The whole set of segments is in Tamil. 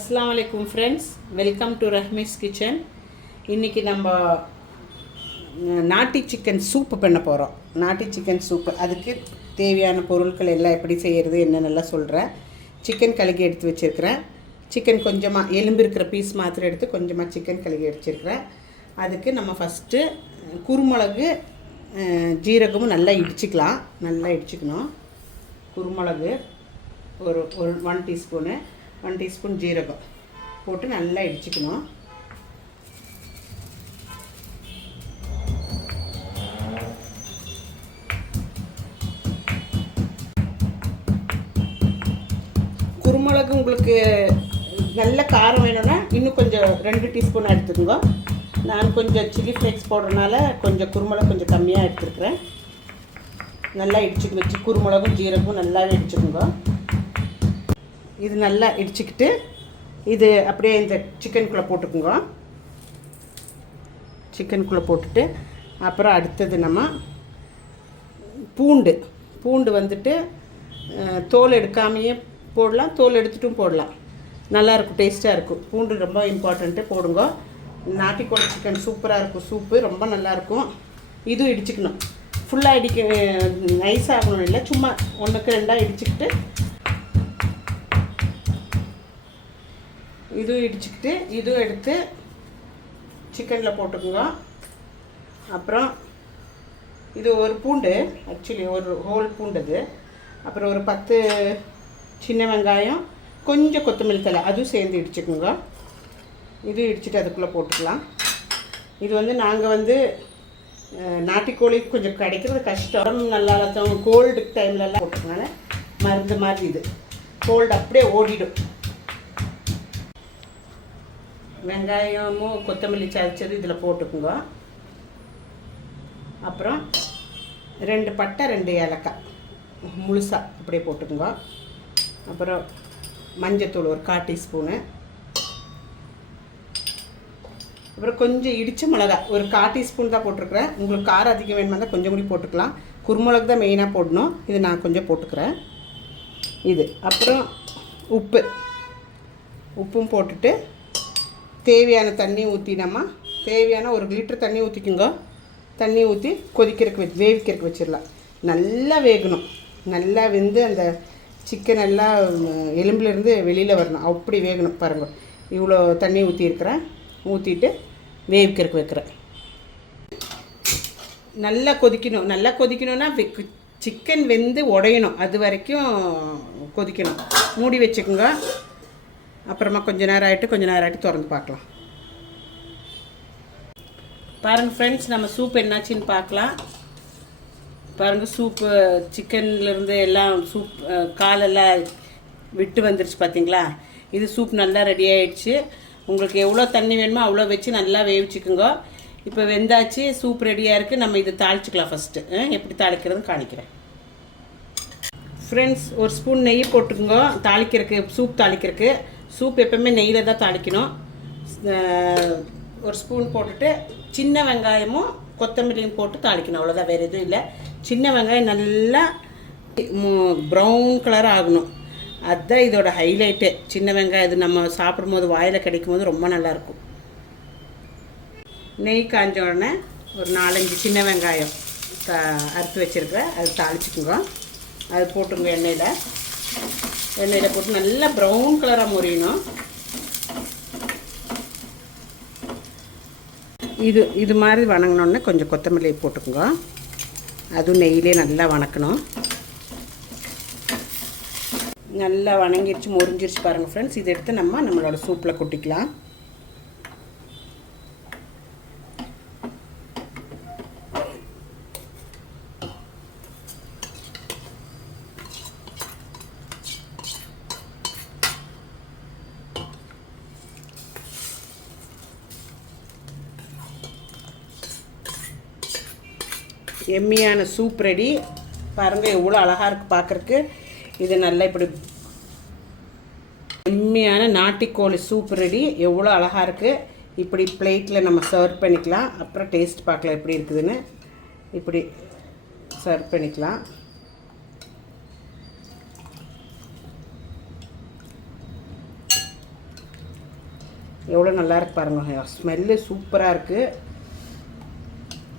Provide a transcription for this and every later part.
அஸ்ஸலாமு அலைக்கும் ஃப்ரெண்ட்ஸ், வெல்கம் டு ரஹ்மீஸ் கிச்சன். இன்றைக்கி நம்ம நாட்டி சிக்கன் சூப்பு பண்ண போகிறோம். நாட்டி சிக்கன் சூப்பு, அதுக்கு தேவையான பொருட்கள் எல்லாம் எப்படி செய்கிறது என்னென்னலாம் சொல்கிறேன். சிக்கன் கழுகி எடுத்து வச்சுருக்கிறேன். சிக்கன் கொஞ்சமாக எலும்பு இருக்கிற பீஸ் மாத்திரம் எடுத்து கொஞ்சமாக சிக்கன் கழுகி வச்சுருக்கிறேன். அதுக்கு நம்ம ஃபஸ்ட்டு குருமிளகு ஜீரகமும் நல்லா இடிச்சுக்கணும். குருமிளகு ஒரு 1 டீஸ்பூனு, 1 டீஸ்பூன் ஜீரகம் போட்டு நல்லா இடிச்சுக்கணும். குருமிளகு உங்களுக்கு நல்ல காரம் வேணும்னா இன்னும் கொஞ்சம் 2 டீஸ்பூன் எடுத்துக்கோங்க. நான் கொஞ்சம் சில்லி ஃப்ளேக்ஸ் போடுறதுனால கொஞ்சம் குருமிளகு கொஞ்சம் கம்மியாக எடுத்துருக்குறேன். நல்லா வச்சு குருமிளகும் ஜீரகமும் நல்லாவே இடிச்சுக்கோங்க. இது நல்லா இடிச்சுக்கிட்டு இது அப்படியே இந்த சிக்கனுக்குள்ளே போட்டுக்குங்க. சிக்கனுக்குள்ளே போட்டுட்டு அப்புறம் அடுத்தது நம்ம பூண்டு வந்துட்டு தோல் எடுக்காமையே போடலாம், தோல் எடுத்துட்டும் போடலாம். நல்லாயிருக்கும், டேஸ்ட்டாக இருக்கும். பூண்டு ரொம்ப இம்பார்ட்டண்ட்டு, போடுங்க. நாட்டுக்கோழி சிக்கன் சூப்பராக இருக்கும். சூப்பு ரொம்ப நல்லாயிருக்கும். இதுவும் இடிச்சுக்கணும். ஃபுல்லாக நைஸ் ஆகணும் இல்லை, சும்மா 1க்கு 2 இடிச்சுக்கிட்டு இதுவும் இடிச்சுக்கிட்டு இதுவும் எடுத்து சிக்கனில் போட்டுக்குங்க. அப்புறம் இது ஒரு பூண்டு, ஆக்சுவலி ஒரு ஹோல் பூண்டு அது. அப்புறம் ஒரு 10 சின்ன வெங்காயம், கொஞ்சம் கொத்தமல்லி தழை, அதுவும் சேர்ந்து இடிச்சுக்குங்க. இதுவும் இடிச்சுட்டு அதுக்குள்ளே போட்டுக்கலாம். இது நாங்கள் நாட்டுக்கோழி கொஞ்சம் கிடைக்கிறது கஷ்டம். நல்லா கோல்டு டைம்லலாம் போட்டுக்கனால மருந்து மாதிரி இது கோல்டு அப்படியே ஓடிடும். வெங்காயமும் கொத்தமல்லி சதைச்சது இதில் போட்டுக்குங்க. அப்புறம் 2 பட்டை 2 ஏலக்காய் முழுசாக அப்படியே போட்டுக்குங்க. அப்புறம் மஞ்சத்தூள் ஒரு 1/4 டீஸ்பூனு. அப்புறம் கொஞ்சம் இடித்த மிளகா ஒரு 1/4 டீஸ்பூன் தான் போட்டிருக்கிறேன். உங்களுக்கு காரம் அதிகம் வேணுமா தான் கொஞ்சம் கூட போட்டுக்கலாம். குருமிளகு தான் மெயினாக போடணும். இது நான் கொஞ்சம் போட்டுக்கிறேன். இது அப்புறம் உப்பும் போட்டுட்டு தேவையான தண்ணி ஊற்றி தேவையான 1 லிட்டர் தண்ணி ஊற்றிக்குங்க. தண்ணி ஊற்றி வேவிக்கிறதுக்கு வச்சிடலாம். நல்லா வேகணும். நல்லா வெந்து அந்த சிக்கன் எல்லாம் எலும்புலேருந்து வெளியில் வரணும், அப்படி வேகணும். பாருங்கள், இவ்வளோ தண்ணி ஊற்றிட்டு வேவிக்கிறதுக்கு வைக்கிறேன். நல்லா கொதிக்கணும்னா சிக்கன் வெந்து உடையணும், அது வரைக்கும் கொதிக்கணும். மூடி வச்சுக்கோங்க. அப்புறமா கொஞ்ச நேரம் ஆகிட்டு திறந்து பார்க்கலாம். பாருங்கள் ஃப்ரெண்ட்ஸ், நம்ம சூப் என்னாச்சின்னு பார்க்கலாம். பாருங்கள், சூப்பு சிக்கன்லேருந்து எல்லாம் காலெல்லாம் விட்டு வந்துருச்சு பார்த்தீங்களா. இது சூப் நல்லா ரெடி ஆகிடுச்சு. உங்களுக்கு எவ்வளோ தண்ணி வேணுமோ அவ்வளோ வச்சு நல்லா வேவிச்சுக்குங்க. இப்போ வெந்தாச்சு, சூப் ரெடியாக இருக்குது. நம்ம இதை தாளிச்சிக்கலாம். ஃபஸ்ட்டு எப்படி தாளிக்கிறதுன்னு காணிக்கிறேன். ஃப்ரெண்ட்ஸ், 1 ஸ்பூன் நெய் போட்டுக்குங்க. சூப் தாளிக்கிறதுக்கு சூப் எப்போவுமே நெய்யில் தான் தாளிக்கணும். 1 ஸ்பூன் போட்டுட்டு சின்ன வெங்காயமும் கொத்தமல்லியும் போட்டு தாளிக்கணும். அவ்வளோதான், வேறு எதுவும் இல்லை. சின்ன வெங்காயம் நல்லா ப்ரௌன் கலர் ஆகணும். அதுதான் இதோட ஹைலைட்டே. சின்ன வெங்காயம் இது நம்ம சாப்பிடும்போது வாயில் கிடைக்கும் போது ரொம்ப நல்லாயிருக்கும். நெய் காஞ்ச உடனே ஒரு 4-5 சின்ன வெங்காயம் அறுத்து வச்சுருக்கேன், அது தாளிச்சுக்குங்க. அது போட்டுங்க எண்ணெயில் போட்டு நல்லா ப்ரௌன் கலராக முறியணும். இது மாதிரி வணங்கினோடனே கொஞ்சம் கொத்தமல்லி போட்டுக்குங்க. அதுவும் நெய்யிலே நல்லா வணக்கணும். நல்லா வணங்கிடுச்சு, முறிஞ்சிருச்சு பாருங்கள் ஃப்ரெண்ட்ஸ். இதை எடுத்து நம்மளோட சூப்பில் கொட்டிக்கலாம். எம்மியான சூப் ரெடி. பாருங்கள் எவ்வளோ அழகாக இருக்குது பார்க்குறக்கு. இது நல்லா இப்படி எம்மியான நாட்டுக்கோழி சூப் ரெடி. எவ்வளோ அழகாக இருக்குது. இப்படி பிளேட்டில் நம்ம சர்வ் பண்ணிக்கலாம். அப்புறம் டேஸ்ட் பார்க்கலாம் எப்படி இருக்குதுன்னு. இப்படி சர்வ் பண்ணிக்கலாம். எவ்வளோ நல்லா இருக்கு பாருங்கள். ஸ்மெல்லு சூப்பராக இருக்குது.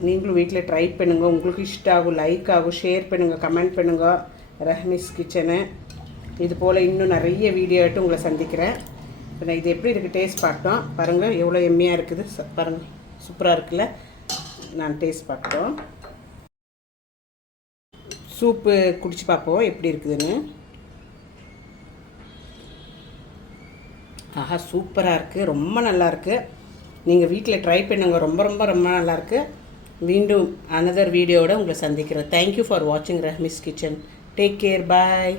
நீங்களும் வீட்டில் ட்ரை பண்ணுங்கள். உங்களுக்கு இஷ்டம் ஆகும், லைக் ஆகும், ஷேர் பண்ணுங்கள், கமெண்ட் பண்ணுங்கள். ரஹ்மீஸ் கிச்சனு இது போல் இன்னும் நிறைய வீடியோ ஆகிட்டு உங்களை சந்திக்கிறேன். இப்போ நான் இது எப்படி இருக்குது டேஸ்ட் பார்த்தோம் பாருங்கள். எவ்வளோ எம்மியாக இருக்குது பாருங்கள். சூப்பராக இருக்குல்ல. நான் டேஸ்ட் பார்த்தோம். சூப்பு குடிச்சு பார்ப்போம் எப்படி இருக்குதுன்னு. ஆஹா, சூப்பராக இருக்குது. ரொம்ப நல்லாயிருக்கு. நீங்கள் வீட்டில் ட்ரை பண்ணுங்க. ரொம்ப ரொம்ப ரொம்ப நல்லாயிருக்கு. மீண்டும் அனதர் வீடியோவோட உங்களை சந்திக்கிறேன். தேங்க்யூ ஃபார் வாட்சிங் ரஹ்மீஸ் கிச்சன். Take care. பாய்.